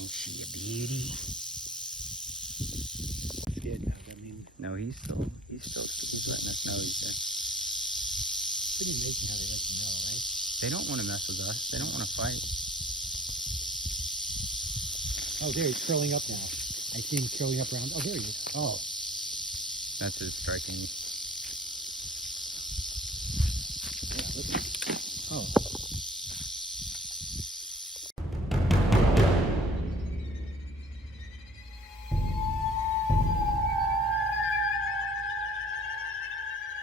Ain't she a beauty? Scared now. I mean, No, he's still letting us know he's there. it's pretty amazing how they let you know, right? They don't want to mess with us. They don't want to fight. Oh, there, he's curling up now. I see him curling up around. Oh, there he is. Oh. That's his striking